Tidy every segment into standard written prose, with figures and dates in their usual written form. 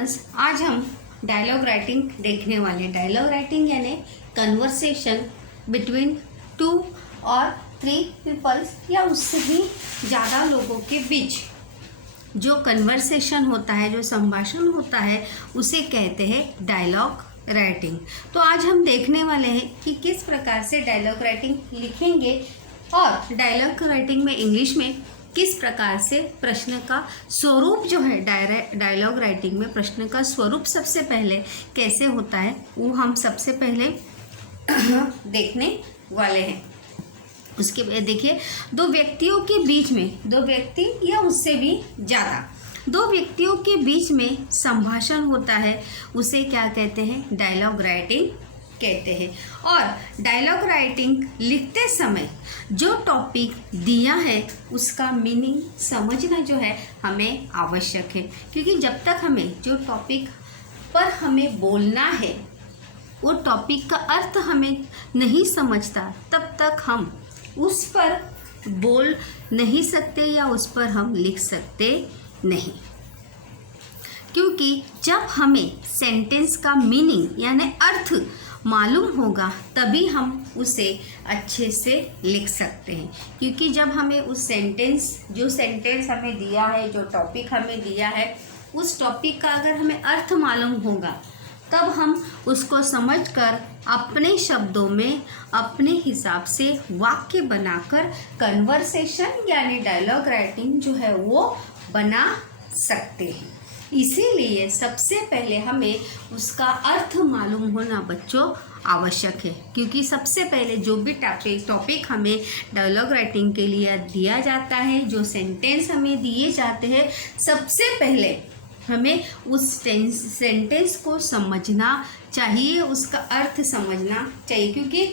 Students, आज हम dialogue writing देखने वाले हैं। डायलॉग राइटिंग यानी कन्वर्सेशन बिटवीन 2 और 3 पीपल्स या उससे भी ज़्यादा लोगों के बीच जो कन्वर्सेशन होता है, जो संभाषण होता है, उसे कहते हैं डायलॉग राइटिंग। तो आज हम देखने वाले हैं कि किस प्रकार से डायलॉग राइटिंग लिखेंगे और डायलॉग राइटिंग में इंग्लिश में किस प्रकार से प्रश्न का स्वरूप जो है डायलॉग राइटिंग में प्रश्न का स्वरूप सबसे पहले कैसे होता है वो हम सबसे पहले देखने वाले हैं। उसके बाद देखिए, दो व्यक्तियों के बीच में, दो व्यक्ति या उससे भी ज़्यादा दो व्यक्तियों के बीच में संभाषण होता है, उसे क्या कहते हैं? डायलॉग राइटिंग कहते हैं। और डायलॉग राइटिंग लिखते समय जो टॉपिक दिया है उसका मीनिंग समझना जो है हमें आवश्यक है, क्योंकि जब तक हमें जो टॉपिक पर हमें बोलना है वो टॉपिक का अर्थ हमें नहीं समझता, तब तक हम उस पर बोल नहीं सकते या उस पर हम लिख सकते नहीं। क्योंकि जब हमें सेंटेंस का मीनिंग यानी अर्थ मालूम होगा तभी हम उसे अच्छे से लिख सकते हैं। क्योंकि जब हमें उस जो सेंटेंस हमें दिया है, जो टॉपिक हमें दिया है, उस टॉपिक का अगर हमें अर्थ मालूम होगा तब हम उसको समझकर अपने शब्दों में अपने हिसाब से वाक्य बनाकर कन्वर्सेशन यानी डायलॉग राइटिंग जो है वो बना सकते हैं। इसीलिए सबसे पहले हमें उसका अर्थ मालूम होना बच्चों आवश्यक है, क्योंकि सबसे पहले जो भी टॉपिक हमें डायलॉग राइटिंग के लिए दिया जाता है, जो सेंटेंस हमें दिए जाते हैं, सबसे पहले हमें उस सेंटेंस को समझना चाहिए, उसका अर्थ समझना चाहिए। क्योंकि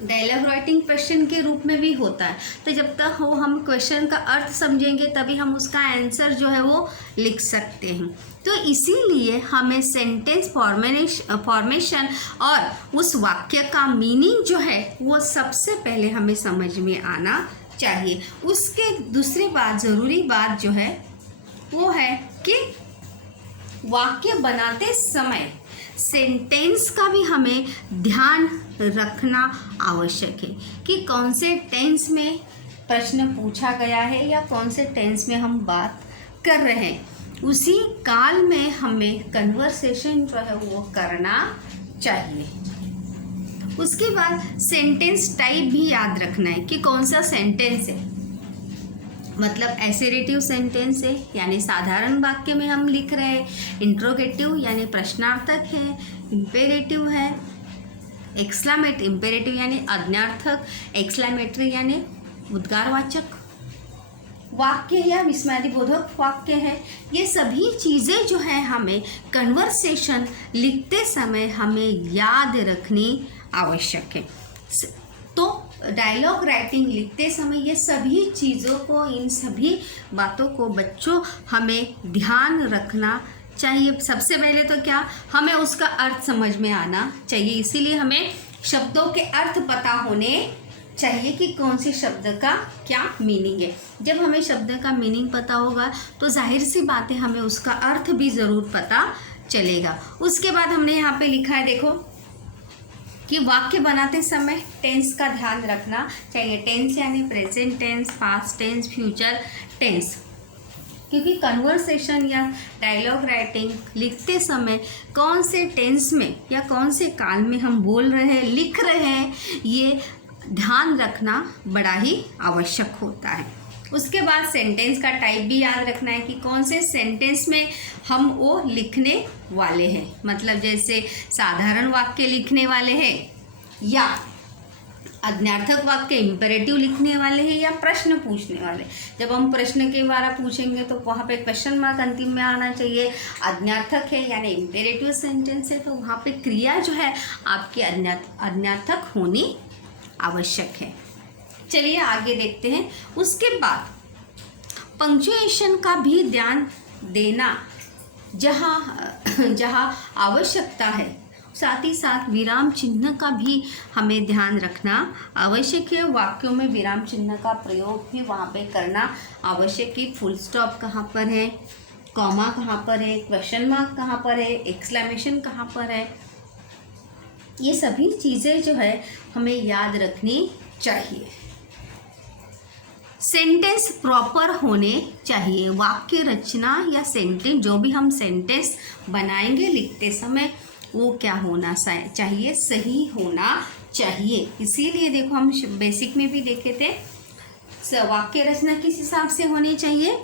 डायलॉग राइटिंग क्वेश्चन के रूप में भी होता है, तो जब तक हो हम क्वेश्चन का अर्थ समझेंगे तभी हम उसका आंसर जो है वो लिख सकते हैं। तो इसीलिए हमें सेंटेंस फॉर्मेशन और उस वाक्य का मीनिंग जो है वो सबसे पहले हमें समझ में आना चाहिए। उसके दूसरी बात, ज़रूरी बात जो है वो है कि वाक्य बनाते समय सेंटेंस का भी हमें ध्यान रखना आवश्यक है कि कौन से टेंस में प्रश्न पूछा गया है या कौन से टेंस में हम बात कर रहे हैं, उसी काल में हमें कन्वर्सेशन जो है वो करना चाहिए। उसके बाद सेंटेंस टाइप भी याद रखना है कि कौन सा सेंटेंस है, मतलब एसेरेटिव सेंटेंस है यानी साधारण वाक्य में हम लिख रहे हैं, इंट्रोगेटिव यानी प्रश्नार्थक है, इम्पेरेटिव है, इम्पेरेटिव यानी आज्ञार्थक, एक्सक्लेमेटरी यानी उद्गारवाचक वाक्य या विस्मयादिबोधक वाक्य है। ये सभी चीज़ें जो है हमें कन्वर्सेशन लिखते समय हमें याद रखनी आवश्यक है। तो डायलॉग राइटिंग लिखते समय ये सभी चीज़ों को, इन सभी बातों को बच्चों हमें ध्यान रखना चाहिए। सबसे पहले तो क्या, हमें उसका अर्थ समझ में आना चाहिए, इसीलिए हमें शब्दों के अर्थ पता होने चाहिए कि कौन से शब्द का क्या मीनिंग है। जब हमें शब्द का मीनिंग पता होगा तो जाहिर सी बात है हमें उसका अर्थ भी ज़रूर पता चलेगा। उसके बाद हमने यहाँ पे लिखा है, देखो कि वाक्य बनाते समय टेंस का ध्यान रखना चाहिए। टेंस यानी present tense, past tense, future tense, क्योंकि कन्वर्सेशन या डायलॉग राइटिंग लिखते समय कौन से टेंस में या कौन से काल में हम बोल रहे हैं, लिख रहे हैं, ये ध्यान रखना बड़ा ही आवश्यक होता है। उसके बाद सेंटेंस का टाइप भी याद रखना है कि कौन से सेंटेंस में हम वो लिखने वाले हैं, मतलब जैसे साधारण वाक्य लिखने वाले हैं या आज्ञार्थक वाक्य इम्पेरेटिव लिखने वाले हैं या प्रश्न पूछने वाले। जब हम प्रश्न के द्वारा पूछेंगे तो वहाँ पे क्वेश्चन मार्क अंतिम में आना चाहिए। आज्ञार्थक है यानी इम्पेरेटिव सेंटेंस है तो वहाँ पे क्रिया जो है आपकी आज्ञार्थक होनी आवश्यक है। चलिए आगे देखते हैं। उसके बाद पंक्चुएशन का भी ध्यान देना जहाँ आवश्यकता है, साथ ही साथ विराम चिन्ह का भी हमें ध्यान रखना आवश्यक है। वाक्यों में विराम चिन्ह का प्रयोग भी वहाँ पे करना आवश्यक है। फुल स्टॉप कहाँ पर है, कॉमा कहाँ पर है, क्वेश्चन मार्क कहाँ पर है, एक्सक्लेमेशन कहाँ पर है, ये सभी चीज़ें जो है हमें याद रखनी चाहिए। सेंटेंस प्रॉपर होने चाहिए। वाक्य रचना या सेंटेंस, जो भी हम सेंटेंस बनाएंगे लिखते समय, वो क्या होना चाहिए, सही होना चाहिए। इसीलिए देखो हम बेसिक में भी देखे थे, वाक्य रचना किस हिसाब से होनी चाहिए,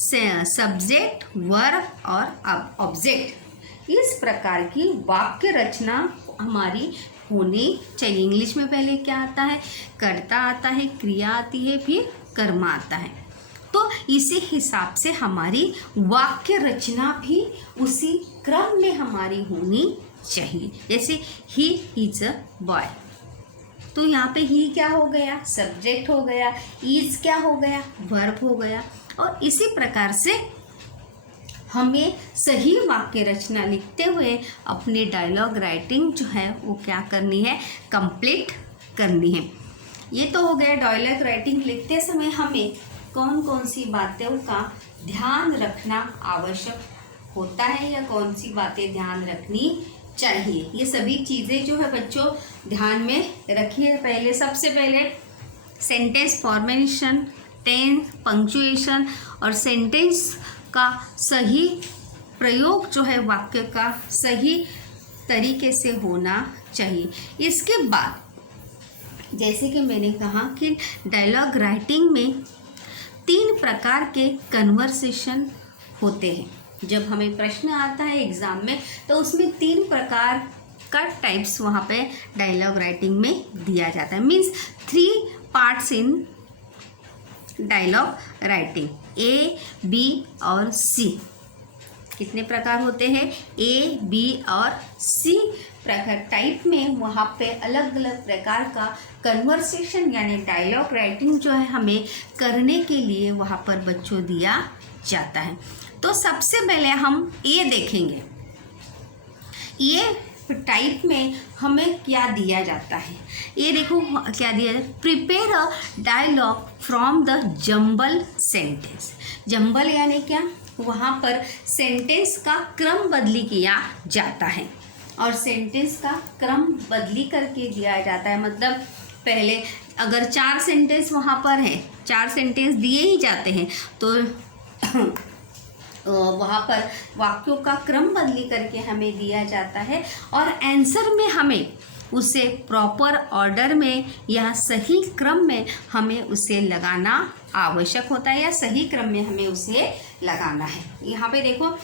सब्जेक्ट, वर्ब और ऑब्जेक्ट, इस प्रकार की वाक्य रचना हमारी होनी चाहिए। इंग्लिश में पहले क्या आता है, कर्ता आता है, क्रिया आती है, फिर कर्म आता है। तो इसी हिसाब से हमारी वाक्य रचना भी उसी क्रम में हमारी होनी चाहिए। जैसे ही इज अ बॉय, तो यहाँ पे ही क्या हो गया, सब्जेक्ट हो गया, इज क्या हो गया, वर्ब हो गया। और इसी प्रकार से हमें सही वाक्य रचना लिखते हुए अपनी डायलॉग राइटिंग जो है वो क्या करनी है, कंप्लीट करनी है। ये तो हो गया डायलॉग राइटिंग लिखते समय हमें कौन कौन सी बातों का ध्यान रखना आवश्यक होता है या कौन सी बातें ध्यान रखनी चाहिए। ये सभी चीज़ें जो है बच्चों ध्यान में रखिए। पहले सबसे पहले सेंटेंस फॉर्मेशन, टेंस, पंक्चुएशन और सेंटेंस का सही प्रयोग जो है वाक्य का सही तरीके से होना चाहिए। इसके बाद जैसे कि मैंने कहा कि डायलॉग राइटिंग में 3 प्रकार के कन्वर्सेशन होते हैं। जब हमें प्रश्न आता है एग्ज़ाम में तो उसमें 3 प्रकार का टाइप्स वहाँ पे डायलॉग राइटिंग में दिया जाता है। Means 3 parts in dialogue writing, A, B और सी। कितने प्रकार होते हैं, ए, बी और सी प्रकार टाइप में वहाँ पे अलग अलग प्रकार का कन्वर्सेशन यानी डायलॉग राइटिंग जो है हमें करने के लिए वहाँ पर बच्चों दिया जाता है। तो सबसे पहले हम ये देखेंगे, ये टाइप में हमें क्या दिया जाता है। ये देखो क्या दिया जाता है, prepare a dialogue from the jumble sentence. Jumble यानी क्या, वहाँ पर सेंटेंस का क्रम बदली किया जाता है और सेंटेंस का क्रम बदली करके दिया जाता है। मतलब पहले अगर 4 सेंटेंस वहाँ पर हैं, 4 सेंटेंस दिए ही जाते हैं तो वहाँ पर वाक्यों का क्रम बदली करके हमें दिया जाता है और आंसर में हमें उसे प्रॉपर ऑर्डर में या सही क्रम में हमें उसे लगाना आवश्यक होता है या सही क्रम में हमें उसे लगाना है। यहाँ पे देखो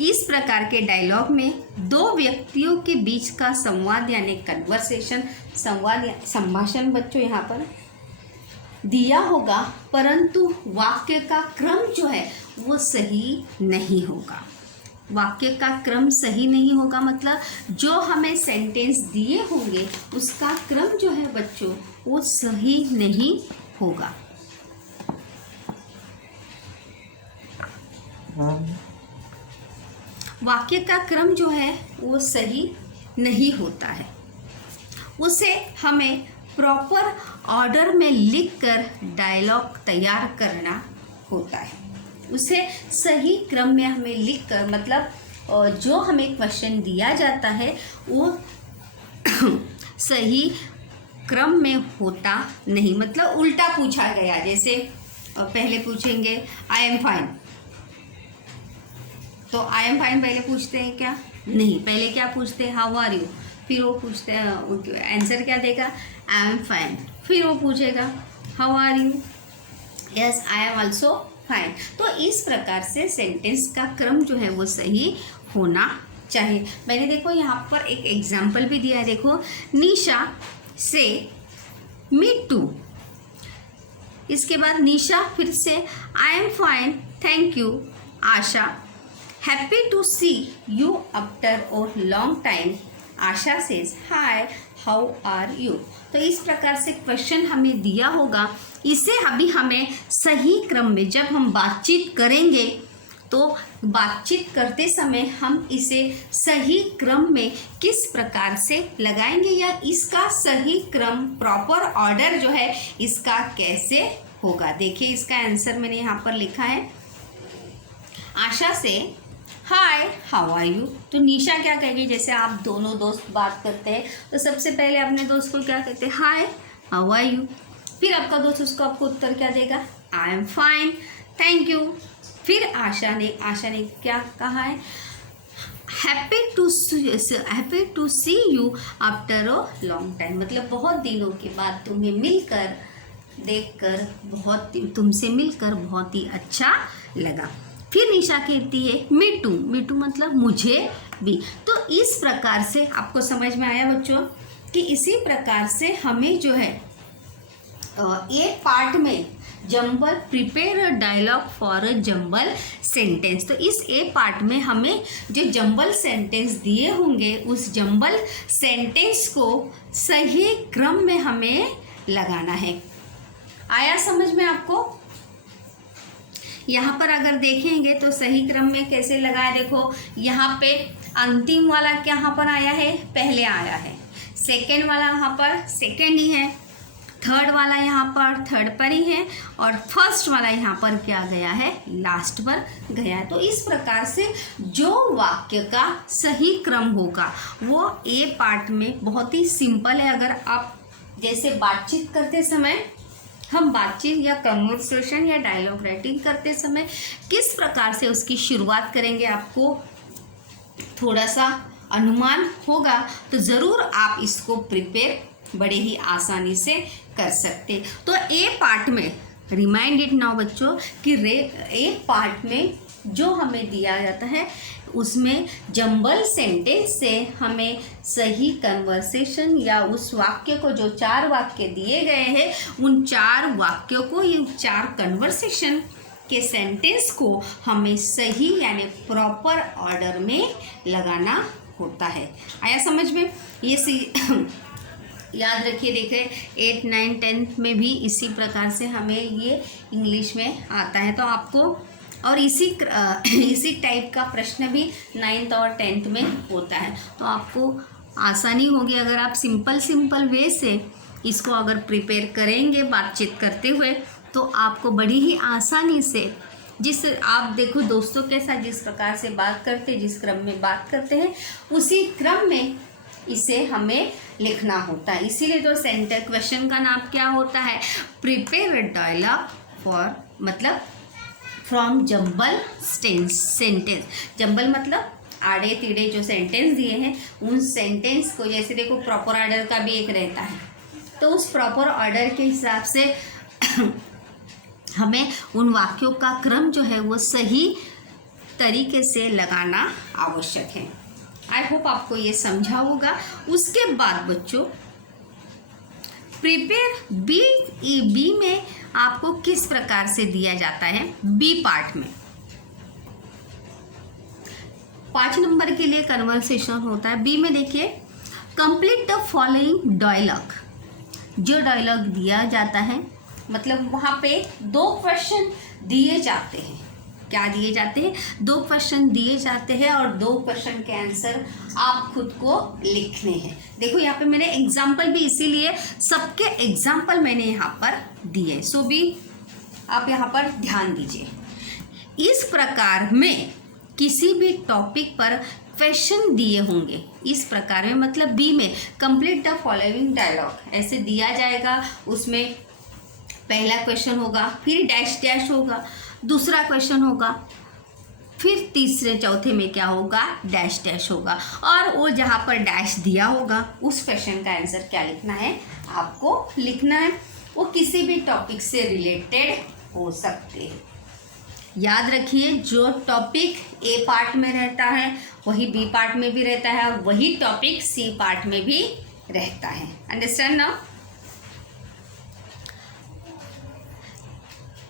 इस प्रकार के डायलॉग में 2 व्यक्तियों के बीच का संवाद यानी कन्वर्सेशन, संवाद या संभाषण बच्चों यहाँ पर दिया होगा, परंतु वाक्य का क्रम जो है वो सही नहीं होगा। वाक्य का क्रम सही नहीं होगा मतलब जो हमें सेंटेंस दिए होंगे उसका क्रम जो है बच्चों वो सही नहीं होगा। वाक्य का क्रम जो है वो सही नहीं होता है, उसे हमें प्रॉपर ऑर्डर में लिखकर डायलॉग तैयार करना होता है। उसे सही क्रम में हमें लिखकर मतलब जो हमें क्वेश्चन दिया जाता है वो सही क्रम में होता नहीं, मतलब उल्टा पूछा गया। जैसे पहले पूछेंगे आई एम फाइन, तो आई एम फाइन पहले पूछते हैं क्या, नहीं, पहले क्या पूछते हैं हाउ आर यू, फिर वो पूछते हैं आंसर क्या देगा आई एम फाइन, फिर वो पूछेगा how are you, yes I am also fine. तो इस प्रकार से सेंटेंस का क्रम जो है वो सही होना चाहिए। मैंने देखो यहाँ पर एक एग्जाम्पल भी दिया है, देखो निशा से मी टू, इसके बाद निशा फिर से I am fine thank you, Asha happy to see you after a long time, Asha says hi how are you. तो इस प्रकार से क्वेश्चन हमें दिया होगा, इसे अभी हमें सही क्रम में जब हम बातचीत करेंगे तो बातचीत करते समय हम इसे सही क्रम में किस प्रकार से लगाएंगे या इसका सही क्रम प्रॉपर ऑर्डर जो है इसका कैसे होगा। देखिए इसका आंसर मैंने यहाँ पर लिखा है, आशा से हाय हाउ आर यू। तो निशा क्या कहेगी, जैसे आप दोनों दोस्त बात करते हैं तो सबसे पहले अपने दोस्त को क्या कहते हैं, हाय हाउ आर यू। फिर आपका दोस्त उसको आपको उत्तर क्या देगा, I am fine thank you. फिर आशा ने क्या कहा है, happy to see you after a long time, मतलब बहुत दिनों के बाद तुम्हें मिलकर देखकर तुमसे मिलकर बहुत ही अच्छा लगा। फिर निशा कहती है मी टू मतलब मुझे भी। तो इस प्रकार से आपको समझ में आया बच्चों कि इसी प्रकार से हमें जो है एक पार्ट में jumble prepare a dialogue for a jumble sentence. तो इस ए पार्ट में हमें जो जंबल सेंटेंस दिए होंगे उस जंबल सेंटेंस को सही क्रम में हमें लगाना है। आया समझ में आपको? यहाँ पर अगर देखेंगे तो सही क्रम में कैसे लगाए, देखो यहाँ पे अंतिम वाला यहाँ पर आया है, पहले आया है, सेकेंड वाला यहाँ पर सेकेंड ही है, थर्ड वाला यहाँ पर थर्ड पर ही है, और फर्स्ट वाला यहाँ पर क्या गया है, लास्ट पर गया है। तो इस प्रकार से जो वाक्य का सही क्रम होगा वो ए पार्ट में बहुत ही सिंपल है। अगर आप जैसे बातचीत करते समय, हम बातचीत या कन्वर्सेशन या डायलॉग राइटिंग करते समय किस प्रकार से उसकी शुरुआत करेंगे, आपको थोड़ा सा अनुमान होगा, तो ज़रूर आप इसको प्रिपेयर बड़े ही आसानी से कर सकते। तो ए पार्ट में रिमाइंड इट नाउ बच्चों कि ए पार्ट में जो हमें दिया जाता है उसमें जंबल सेंटेंस से हमें सही कन्वर्सेशन या उस वाक्य को, जो 4 वाक्य दिए गए हैं उन 4 वाक्यों को, ये 4 कन्वर्सेशन के सेंटेंस को हमें सही यानी प्रॉपर ऑर्डर में लगाना होता है। आया समझ में? ये याद रखिए, देखिए 8, 9, 10 में भी इसी प्रकार से हमें ये इंग्लिश में आता है। तो आपको और इसी टाइप का प्रश्न भी 9th और 10th में होता है। तो आपको आसानी होगी अगर आप सिंपल वे से इसको अगर प्रिपेयर करेंगे बातचीत करते हुए, तो आपको बड़ी ही आसानी से, जिस आप देखो दोस्तों के साथ जिस प्रकार से बात करते, जिस क्रम में बात करते हैं उसी क्रम में इसे हमें लिखना होता है। इसीलिए तो सेंटर क्वेश्चन का नाम क्या होता है, प्रिपेयर डायलॉग फॉर, मतलब फ्रॉम जंबल सेंटेंस। जंबल मतलब आड़े तिड़े जो सेंटेंस दिए हैं उन सेंटेंस को, जैसे देखो प्रॉपर ऑर्डर का भी एक रहता है, तो उस प्रॉपर ऑर्डर के हिसाब से हमें उन वाक्यों का क्रम जो है वो सही तरीके से लगाना आवश्यक है। आई होप आपको ये समझा होगा। उसके बाद बच्चों प्रिपेयर बी में आपको किस प्रकार से दिया जाता है, बी पार्ट में 5 नंबर के लिए कन्वर्सेशन होता है। बी में देखिए, कंप्लीट द फॉलोइंग डायलॉग। जो डायलॉग दिया जाता है, मतलब वहाँ पे 2 क्वेश्चन दिए जाते हैं। क्या दिए जाते हैं? 2 क्वेश्चन दिए जाते हैं और 2 क्वेश्चन के आंसर आप खुद को लिखने हैं। देखो यहाँ पे मैंने एग्जाम्पल भी, इसीलिए सबके एग्जाम्पल मैंने यहाँ पर दिए, सो भी आप यहाँ पर ध्यान दीजिए। इस प्रकार में किसी भी टॉपिक पर क्वेश्चन दिए होंगे, इस प्रकार में मतलब बी में कंप्लीट द फॉलोइंग डायलॉग ऐसे दिया जाएगा। उसमें पहला क्वेश्चन होगा, फिर डैश डैश होगा, दूसरा क्वेश्चन होगा, फिर तीसरे चौथे में क्या होगा, डैश डैश होगा, और वो जहाँ पर डैश दिया होगा उस क्वेश्चन का आंसर क्या लिखना है, आपको लिखना है। वो किसी भी टॉपिक से रिलेटेड हो सकते हैं। याद रखिए, जो टॉपिक ए पार्ट में रहता है वही बी पार्ट में भी रहता है, और वही टॉपिक सी पार्ट में भी रहता है। Understand now?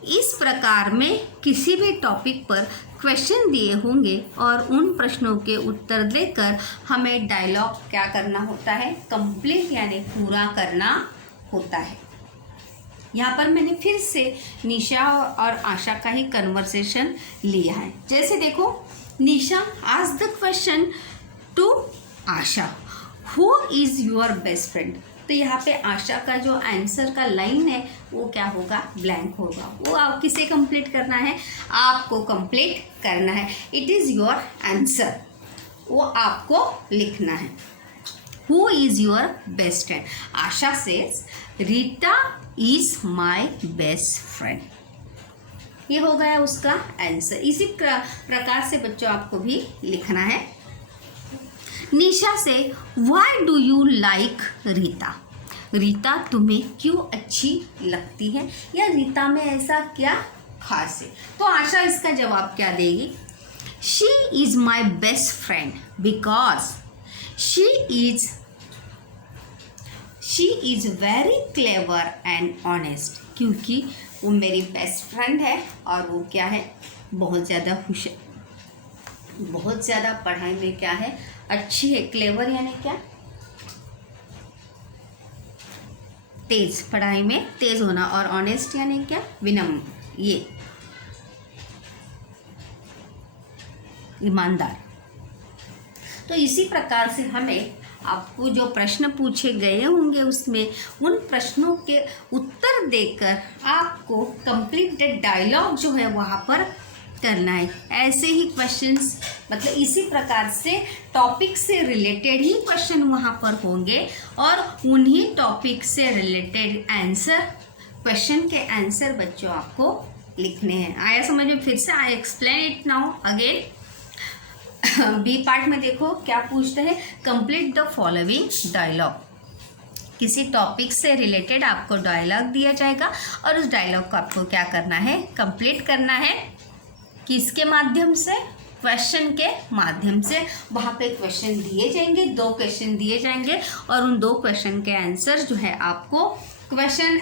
इस प्रकार में किसी भी टॉपिक पर क्वेश्चन दिए होंगे और उन प्रश्नों के उत्तर देकर हमें डायलॉग क्या करना होता है, कंप्लीट यानी पूरा करना होता है। यहाँ पर मैंने फिर से निशा और आशा का ही कन्वर्सेशन लिया है। जैसे देखो, Nisha asked the question to Asha, who is your best friend. तो यहाँ पे आशा का जो आंसर का लाइन है वो क्या होगा, ब्लैंक होगा। वो आप किसे कंप्लीट करना है, आपको कंप्लीट करना है। इट इज़ योर आंसर, वो आपको लिखना है। Who is your best friend? Asha says Rita is my best friend. ये हो गया उसका आंसर। इसी प्रकार से बच्चों आपको भी लिखना है। निशा से why do you like Rita? Rita तुम्हें क्यों अच्छी लगती है, या रीता में ऐसा क्या खास है? तो आशा इसका जवाब क्या देगी? She is my best friend because she is very clever and honest. क्योंकि वो मेरी बेस्ट फ्रेंड है और वो क्या है, बहुत ज़्यादा होशियार, बहुत ज़्यादा पढ़ाई में क्या है, अच्छी है। क्लेवर यानी क्या, तेज, पढ़ाई में तेज होना। और ऑनेस्ट यानी क्या, विनम्र, ये ईमानदार। तो इसी प्रकार से हमें आपको जो प्रश्न पूछे गए होंगे उसमें उन प्रश्नों के उत्तर देकर आपको कंप्लीट डायलॉग जो है वहाँ पर करना है। ऐसे ही क्वेश्चंस, मतलब इसी प्रकार से टॉपिक से रिलेटेड ही क्वेश्चन वहाँ पर होंगे और उन्हीं टॉपिक से रिलेटेड आंसर, क्वेश्चन के आंसर बच्चों आपको लिखने हैं। आया समझ में? फिर से I explain it now again. B part में देखो क्या पूछते हैं, कंप्लीट द फॉलोइंग डायलॉग। किसी टॉपिक से रिलेटेड आपको डायलॉग दिया जाएगा और उस डायलॉग को आपको क्या करना है, कंप्लीट करना है। किसके माध्यम से? क्वेश्चन के माध्यम से। वहाँ पे क्वेश्चन दिए जाएंगे, 2 क्वेश्चन दिए जाएंगे और उन 2 क्वेश्चन के आंसर जो है आपको क्वेश्चन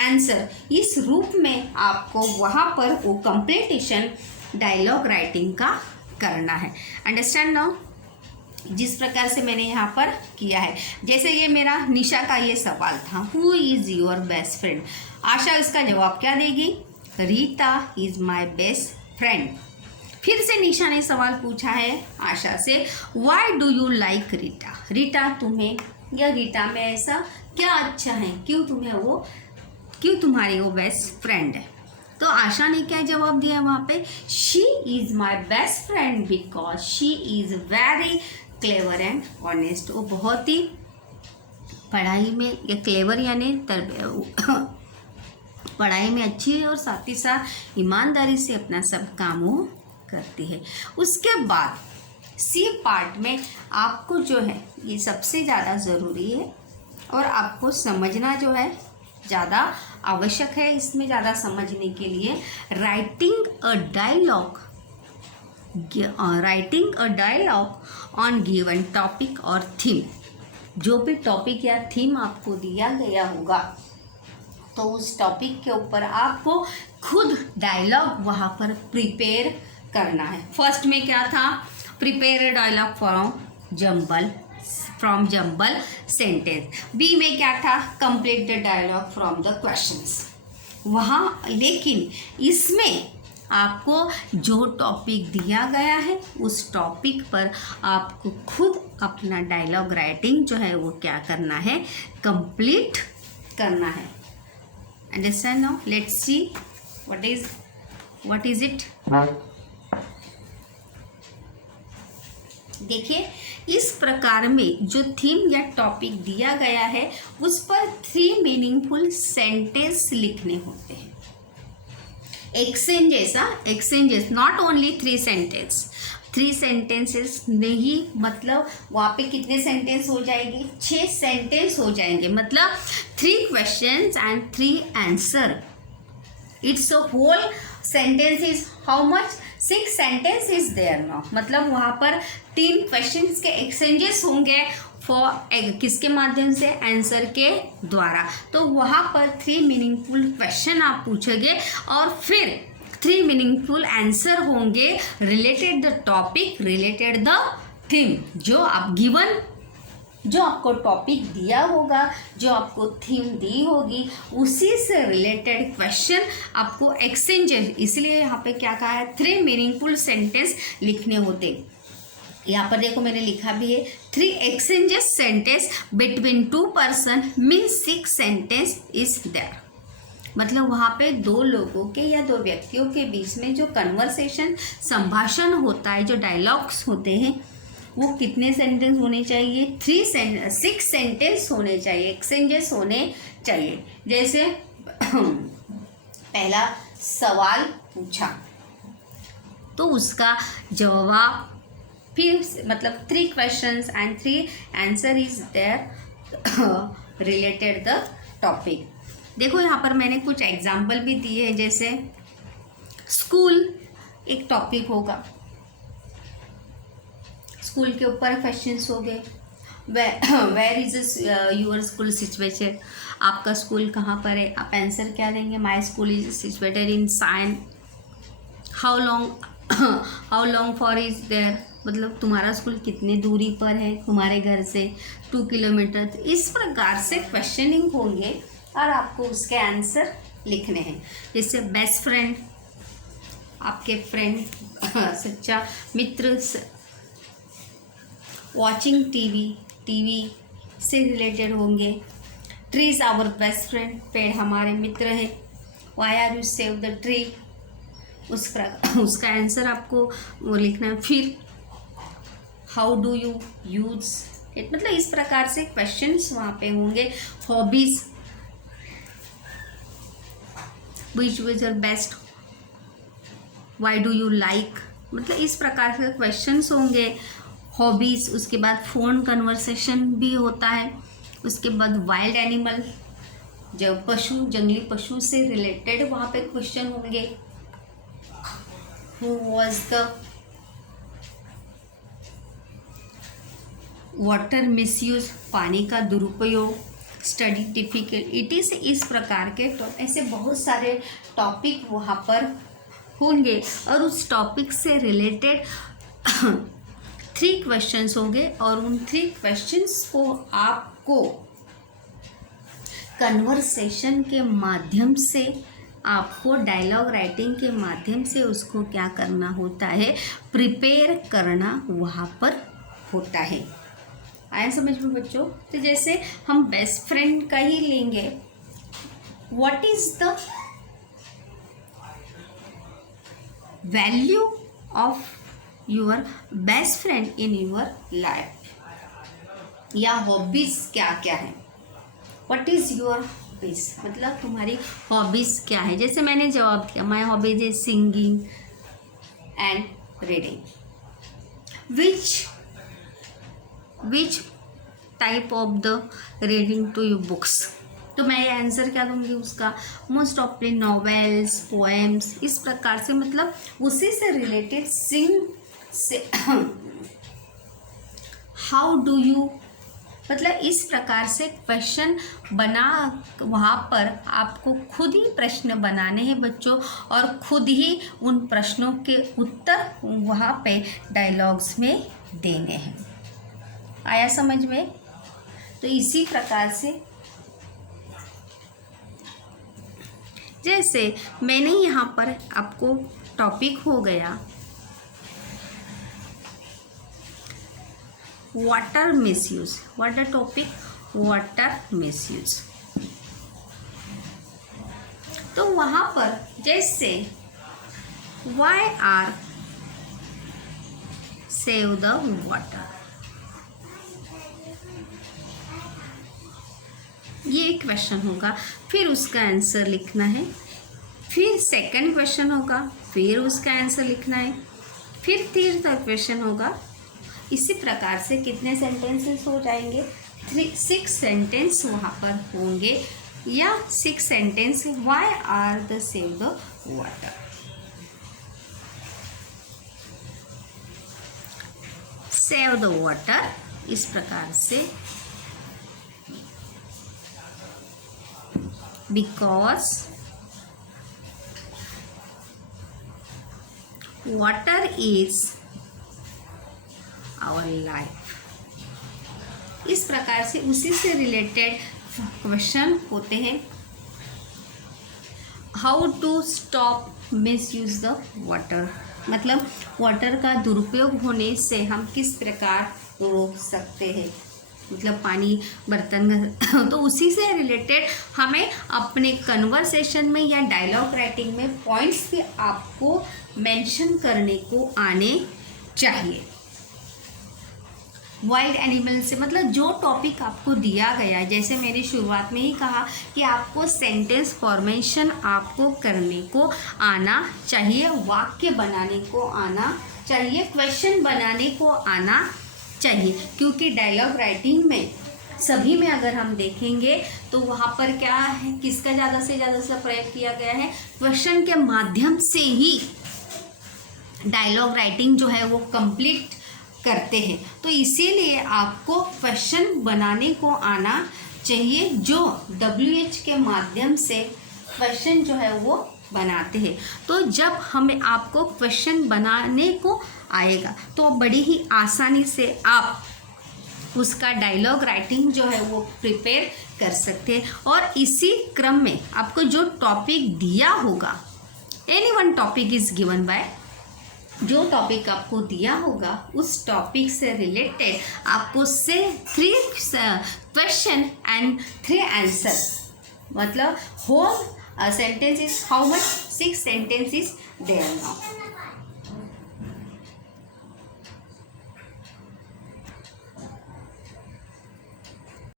आंसर इस रूप में आपको वहाँ पर वो कंप्लीटेशन डायलॉग राइटिंग का करना है। Understand now? जिस प्रकार से मैंने यहाँ पर किया है, जैसे ये मेरा निशा का ये सवाल था, who is your best friend? Asha इसका जवाब क्या देगी? Rita is my best friend. फिर से निशा ने सवाल पूछा है आशा से, why do you like Rita? Rita तुम्हें, या रीता में ऐसा क्या अच्छा है, क्यों तुम्हारी वो बेस्ट फ्रेंड है? तो आशा ने क्या जवाब दिया वहाँ पे? She is my best friend because she is very clever and honest. वो बहुत ही पढ़ाई में, या क्लेवर यानी पढ़ाई में अच्छी है और साथ ही साथ ईमानदारी से अपना सब काम वो करती है। उसके बाद सी पार्ट में आपको जो है ये सबसे ज़्यादा ज़रूरी है और आपको समझना जो है ज़्यादा आवश्यक है। इसमें ज़्यादा समझने के लिए writing a dialogue on given topic और थीम। जो भी टॉपिक या थीम आपको दिया गया होगा तो उस टॉपिक के ऊपर आपको खुद डायलॉग वहाँ पर प्रिपेयर करना है। फर्स्ट में क्या था? Prepare dialogue from jumble sentence. B में क्या था? Complete the dialogue from the questions. वहाँ लेकिन इसमें आपको जो टॉपिक दिया गया है उस टॉपिक पर आपको खुद अपना डायलॉग राइटिंग जो है वो क्या करना है, कंप्लीट करना है। Understand now? Let's see what is it. देखिए, इस प्रकार में जो थीम या टॉपिक दिया गया है उस पर 3 मीनिंगफुल सेंटेंस लिखने होते हैं। Exchanges not only 3 sentence. 3 sentences नहीं, मतलब वहाँ पे कितने सेंटेंस हो जाएंगे? 6 सेंटेंस हो जाएंगे। मतलब 3 questions and 3 answer. It's a whole sentence is how much? 6 sentence is there now. मतलब वहाँ पर 3 क्वेश्चंस के एक्सचेंजेस होंगे किसके माध्यम से? आंसर के द्वारा। तो वहाँ पर 3 मीनिंगफुल क्वेश्चन आप पूछोगे और फिर 3 मीनिंगफुल आंसर होंगे related the topic, related the theme. जो आपको टॉपिक दिया होगा, जो आपको थीम दी होगी, उसी से रिलेटेड क्वेश्चन आपको एक्सचेंजेस, इसलिए यहाँ पे क्या कहा है? 3 मीनिंगफुल सेंटेंस लिखने होते। यहाँ पर देखो मैंने लिखा भी है 3 exchanges sentence between 2 person means 6 sentence is there. मतलब वहाँ पे 2 लोगों के या 2 व्यक्तियों के बीच में जो कन्वर्सेशन संभाषण होता है, जो डायलॉग्स होते हैं, वो कितने सेंटेंस होने चाहिए? 6 सेंटेंस होने चाहिए, एक्सचेंजेस होने चाहिए। जैसे पहला सवाल पूछा तो उसका जवाब, फिर मतलब 3 questions and 3 answer is there related the topic. देखो यहाँ पर मैंने कुछ एग्जाम्पल भी दिए हैं। जैसे स्कूल एक टॉपिक होगा, स्कूल के ऊपर क्वेश्चंस हो गए। Where is your school situated, आपका स्कूल कहाँ पर है, आप आंसर क्या देंगे? My school is situated in sign. How long for is there, मतलब तुम्हारा स्कूल कितनी दूरी पर है तुम्हारे घर से? 2 किलोमीटर। इस प्रकार से क्वेश्चनिंग होंगे और आपको उसके आंसर लिखने हैं। जैसे बेस्ट फ्रेंड, आपके फ्रेंड, सच्चा मित्र। वॉचिंग टीवी से रिलेटेड होंगे। Tree is our best friend, पेड़ हमारे मित्र है। Why are you save the tree, उसका आंसर आपको वो लिखना है। फिर how do you use it, मतलब इस प्रकार से क्वेश्चंस वहाँ पे होंगे। Hobbies, which was your best, why do you like, मतलब इस प्रकार से क्वेश्चंस होंगे। हॉबीज़, उसके बाद फ़ोन कन्वर्सेशन भी होता है। उसके बाद वाइल्ड एनिमल, जब पशु, जंगली पशु से रिलेटेड वहाँ पे क्वेश्चन होंगे। Who was the water misuse, पानी का दुरुपयोग। स्टडी डिफिकल्ट इट इज़, इस प्रकार के ऐसे बहुत सारे टॉपिक वहाँ पर होंगे और उस टॉपिक से रिलेटेड 3 क्वेश्चंस होंगे और उन 3 क्वेश्चंस को आपको कन्वर्सेशन के माध्यम से, आपको डायलॉग राइटिंग के माध्यम से उसको क्या करना होता है? प्रिपेयर करना वहाँ पर होता है। आया समझ में बच्चों? तो जैसे हम बेस्ट फ्रेंड का ही लेंगे। What is the value of your best friend in your life, या हॉबीज क्या क्या है? व्हाट इज योर हॉबीज, मतलब तुम्हारी हॉबीज क्या है? जैसे मैंने जवाब दिया, my hobbies is singing and reading. Which type of the reading to your books, तो मैं ये आंसर क्या दूंगी उसका? Most of the novels, poems, इस प्रकार से, मतलब उसी से रिलेटेड सिंग से। हाउ डू यू, मतलब इस प्रकार से क्वेश्चन बना, वहाँ पर आपको खुद ही प्रश्न बनाने हैं बच्चों और खुद ही उन प्रश्नों के उत्तर वहाँ पे डायलॉग्स में देने हैं। आया समझ में? तो इसी प्रकार से जैसे मैंने यहाँ पर आपको टॉपिक हो गया water misuse. What the topic? Water misuse. तो वहाँ पर जैसे why are save the water, ये क्वेश्चन होगा, फिर उसका आंसर लिखना है। फिर सेकंड क्वेश्चन होगा, फिर उसका आंसर लिखना है। फिर थर्ड क्वेश्चन होगा। इसी प्रकार से कितने सेंटेंसेस हो जाएंगे? 6 सेंटेंस वहाँ पर होंगे, या 6 sentence why are the save the water. Save the water, इस प्रकार से, because water is our life। इस प्रकार से उसी से रिलेटेड क्वेश्चन होते हैं। How to stop misuse the water, मतलब वाटर का दुरुपयोग होने से हम किस प्रकार रोक सकते हैं, मतलब पानी बर्तन में तो उसी से रिलेटेड हमें अपने कन्वर्सेशन में या डायलॉग राइटिंग में पॉइंट्स भी आपको मेंशन करने को आने चाहिए। वाइल्ड एनिमल से मतलब जो टॉपिक आपको दिया गया है, जैसे मैंने शुरुआत में ही कहा कि आपको सेंटेंस फॉर्मेशन आपको करने को आना चाहिए, वाक्य बनाने को आना चाहिए, क्वेश्चन बनाने को आना चाहिए, क्योंकि डायलॉग राइटिंग में सभी में अगर हम देखेंगे तो वहाँ पर क्या है, किसका ज़्यादा से ज़्यादा सा प्रयोग किया गया है, क्वेश्चन के माध्यम से ही डायलॉग राइटिंग जो है वो कंप्लीट करते हैं। तो इसीलिए आपको क्वेश्चन बनाने को आना चाहिए, जो WH के माध्यम से क्वेश्चन जो है वो बनाते हैं। तो जब हमें आपको क्वेश्चन बनाने को आएगा तो बड़ी ही आसानी से आप उसका डायलॉग राइटिंग जो है वो प्रिपेयर कर सकते हैं। और इसी क्रम में आपको जो टॉपिक दिया होगा, any one topic is given by, जो टॉपिक आपको दिया होगा उस टॉपिक से रिलेटेड आपको से 3 क्वेश्चन एंड 3 आंसर, मतलब whole sentence is how much, 6 sentences there now।